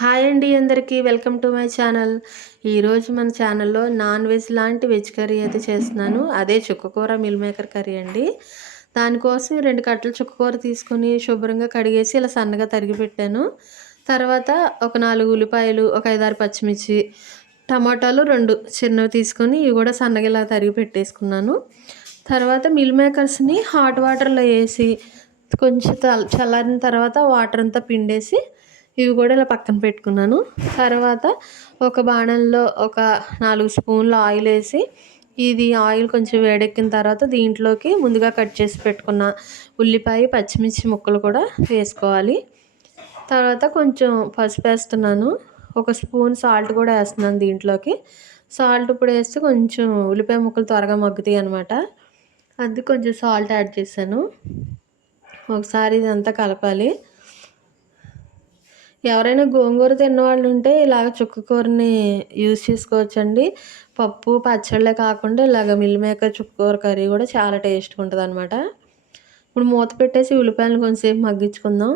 Hi అండి అందరికీ welcome to my channel. ఈరోజు మన ఛానల్లో నాన్ వెజ్ లాంటి వెజ్ కర్రీ అయితే చేస్తున్నాను. అదే చుక్కకూర మిల్ మేకర్ కర్రీ అండి. దానికోసం రెండు కట్టలు చుక్కకూర తీసుకొని శుభ్రంగా కడిగేసి ఇలా సన్నగా తరిగి పెట్టాను. తర్వాత ఒక నాలుగు ఉల్లిపాయలు ఒక ఐదారు పచ్చిమిర్చి టమాటాలు రెండు చిన్నవి తీసుకొని ఇవి కూడా సన్నగా ఇలా తరిగి పెట్టేసుకున్నాను. తర్వాత మిల్ మేకర్స్ని హాట్ వాటర్లో వేసి కొంచెం చల్లారిన తర్వాత వాటర్ అంతా పిండేసి ఇవి కూడా ఇలా పక్కన పెట్టుకున్నాను. తర్వాత ఒక బాణంలో ఒక నాలుగు స్పూన్లు ఆయిల్ వేసి ఇది ఆయిల్ కొంచెం వేడెక్కిన తర్వాత దీంట్లోకి ముందుగా కట్ చేసి పెట్టుకున్న ఉల్లిపాయ పచ్చిమిర్చి ముక్కలు కూడా వేసుకోవాలి. తర్వాత కొంచెం పసుపు వేస్తున్నాను. ఒక స్పూన్ సాల్ట్ కూడా వేస్తున్నాను దీంట్లోకి. సాల్ట్ ఇప్పుడు వేస్తే కొంచెం ఉల్లిపాయ ముక్కలు త్వరగా మగ్గుతాయి అనమాట అది కొంచెం సాల్ట్ యాడ్ చేశాను. ఒకసారి ఇదంతా కలపాలి. ఎవరైనా గోంగూర తిన్నవాళ్ళు ఉంటే ఇలాగ చుక్కకూరని యూజ్ చేసుకోవచ్చండి. పప్పు పచ్చళ్ళే కాకుండా ఇలాగ మిల్ మేకర్ చుక్కకూర కర్రీ కూడా చాలా టేస్ట్గా ఉంటుంది అనమాట ఇప్పుడు మూత పెట్టేసి ఉల్లిపాయలు కొంచెంసేపు మగ్గించుకుందాం.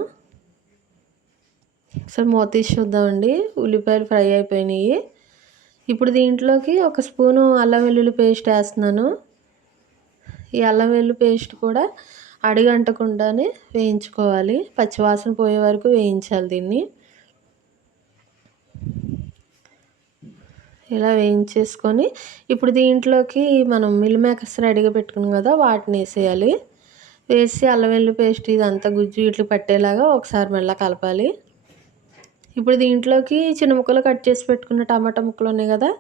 ఒకసారి మూత తీసి చూద్దామండి. ఉల్లిపాయలు ఫ్రై అయిపోయినాయి. ఇప్పుడు దీంట్లోకి ఒక స్పూను అల్లం వెల్లుల్లి పేస్ట్ వేస్తున్నాను. ఈ అల్లం వెల్లుల్లి పేస్ట్ కూడా అడిగంటకుండానే వేయించుకోవాలి. పచ్చివాసన పోయే వరకు వేయించాలి దీన్ని. ఇలా వేయించేసుకొని ఇప్పుడు దీంట్లోకి మనం మిల్ మేకర్స్ రెడీగా పెట్టుకున్నాం కదా వాటిని వేసేయాలి. వేసి అల్లం వెల్లు పేస్ట్ ఇదంతా గుజ్జు ఇట్లు పట్టేలాగా ఒకసారి మళ్ళీ కలపాలి. ఇప్పుడు దీంట్లోకి చిన్న ముక్కలు కట్ చేసి పెట్టుకున్న టమాటా ముక్కలు ఉన్నాయి కదా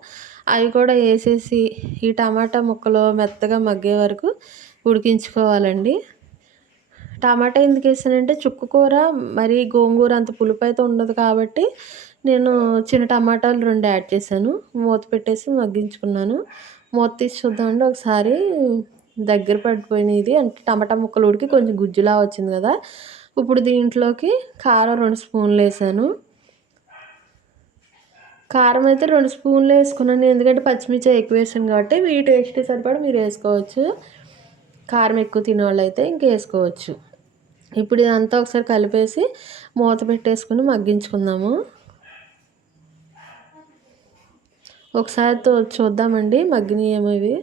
అవి కూడా వేసేసి ఈ టమాటా ముక్కలు మెత్తగా మగ్గే వరకు ఉడికించుకోవాలండి. టమాటా ఎందుకు వేసానంటే చుక్కు కూర మరి గోంగూర అంత పులుపు అయితే ఉండదు కాబట్టి నేను చిన్న టమాటాలు రెండు యాడ్ చేశాను. మూత పెట్టేసి మగ్గించుకున్నాను. మూత తీసి చూద్దామండి. ఒకసారి దగ్గర పడిపోయినది ఇది అంటే టమాటా ముక్కలు ఉడికి కొంచెం గుజ్జులా వచ్చింది కదా. ఇప్పుడు దీంట్లోకి కారం రెండు స్పూన్లు వేసాను. కారం అయితే రెండు స్పూన్లు వేసుకున్నాను. ఎందుకంటే పచ్చిమిర్చి ఎక్కువ వేసాను కాబట్టి మీ టేస్ట్ సరిపడా మీరు వేసుకోవచ్చు. కారం ఎక్కువ తినేవాళ్ళు అయితే ఇంక వేసుకోవచ్చు. ఇప్పుడు ఇదంతా ఒకసారి కలిపేసి మూత పెట్టేసుకుని మగ్గించుకుందాము. ఒకసారి చూద్దామండి మగ్గినవి ఏమో ఇవి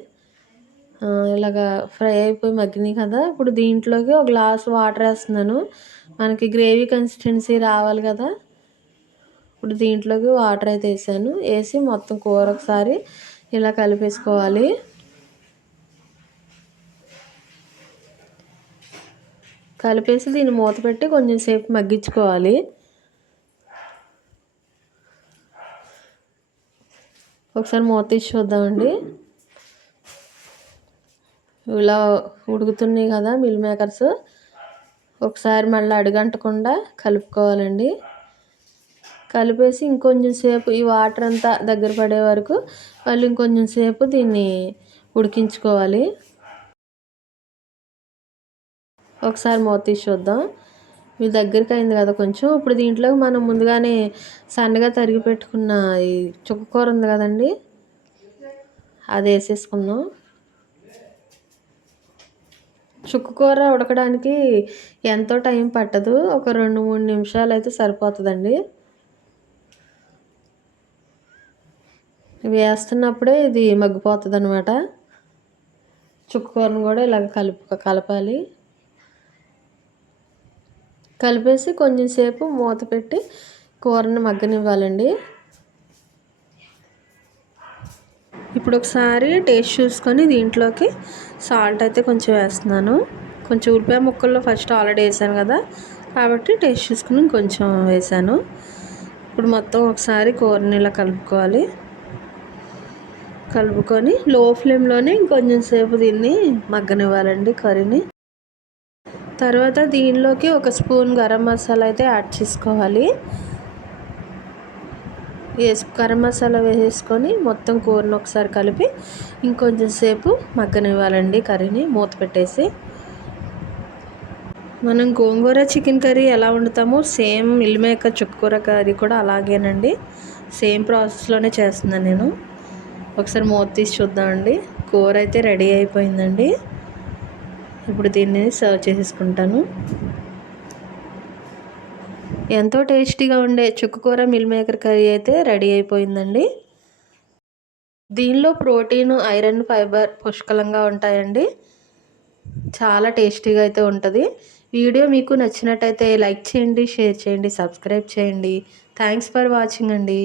ఇలాగా ఫ్రై అయిపోయి మగ్గినాయి కదా. ఇప్పుడు దీంట్లోకి ఒక గ్లాస్ వాటర్ వేస్తున్నాను. మనకి గ్రేవీ కన్సిస్టెన్సీ రావాలి కదా. ఇప్పుడు దీంట్లోకి వాటర్ అయితే వేసాను. వేసి మొత్తం కూర ఒకసారి ఇలా కలిపేసుకోవాలి. కలిపేసి దీన్ని మూత పెట్టి కొంచెం సేపు మగ్గించుకోవాలి. ఒకసారి మూత తీసి చూద్దామండి. ఇలా ఉడుకుతున్నాయి కదా మిల్ మేకర్స్. ఒకసారి మళ్ళీ అడుగంటకుండా కలుపుకోవాలండి. కలిపేసి ఇంకొంచెం సేపు ఈ వాటర్ అంతా దగ్గర పడే వరకు మళ్ళీ ఇంకొంచెం సేపు దీన్ని ఉడికించుకోవాలి. ఒకసారి మూత తీసి చూద్దాం. ఇది దగ్గరికి అయింది కదా కొంచెం. ఇప్పుడు దీంట్లో మనం ముందుగానే సన్నగా తరిగి పెట్టుకున్న ఈ చుక్కకూర ఉంది కదండి అది వేసేసుకుందాం. చుక్కకూర ఉడకడానికి ఎంతో టైం పట్టదు. ఒక రెండు మూడు నిమిషాలు అయితే సరిపోతుందండి. వేస్తున్నప్పుడే ఇది మగ్గిపోతుంది అనమాట చుక్కకూరను కూడా ఇలాగ కలుపు కలపాలి. కలిపేసి కొంచెం సేపు మూత పెట్టి కూరని మగ్గనివ్వాలండి. ఇప్పుడు ఒకసారి టేస్ట్ చూసుకొని దీంట్లోకి సాల్ట్ అయితే కొంచెం వేస్తున్నాను. కొంచెం ఉల్లిపాయ ముక్కల్లో ఫస్ట్ ఆల్రెడీ వేసాను కదా కాబట్టి టేస్ట్ చూసుకుని కొంచెం వేసాను. ఇప్పుడు మొత్తం ఒకసారి కూరని ఇలా కలుపుకోవాలి. కలుపుకొని లో ఫ్లేమ్లోనే ఇంకొంచెం సేపు దీన్ని మగ్గనివ్వాలండి కర్రీని. తర్వాత దీనిలోకి ఒక స్పూన్ గరం మసాలా అయితే యాడ్ చేసుకోవాలి. గరం మసాలా వేసేసుకొని మొత్తం కూరను ఒకసారి కలిపి ఇంకొంచెం సేపు మగ్గనివ్వాలండి కర్రీని మూత పెట్టేసి. మనం గోంగూర చికెన్ కర్రీ ఎలా వండుతామో సేమ్ ఇల్మేక మేకర్ చుక్కకూర కర్రీ కూడా అలాగేనండి. సేమ్ ప్రాసెస్లోనే చేస్తున్నాను నేను. ఒకసారి మూత తీసి చూద్దామండి. కూర అయితే రెడీ అయిపోయిందండి. ఇప్పుడు దీన్ని సర్వ్ చేసేసుకుంటాను. ఎంతో టేస్టీగా ఉండే చుక్కుకూర మిల్ మేకర్ కర్రీ అయితే రెడీ అయిపోయిందండి. దీనిలో ప్రోటీన్ ఐరన్ ఫైబర్ పుష్కలంగా ఉంటాయండి. చాలా టేస్టీగా అయితే ఉంటుంది. వీడియో మీకు నచ్చినట్టయితే లైక్ చేయండి షేర్ చేయండి సబ్స్క్రైబ్ చేయండి. థ్యాంక్స్ ఫర్ వాచింగ్ అండి.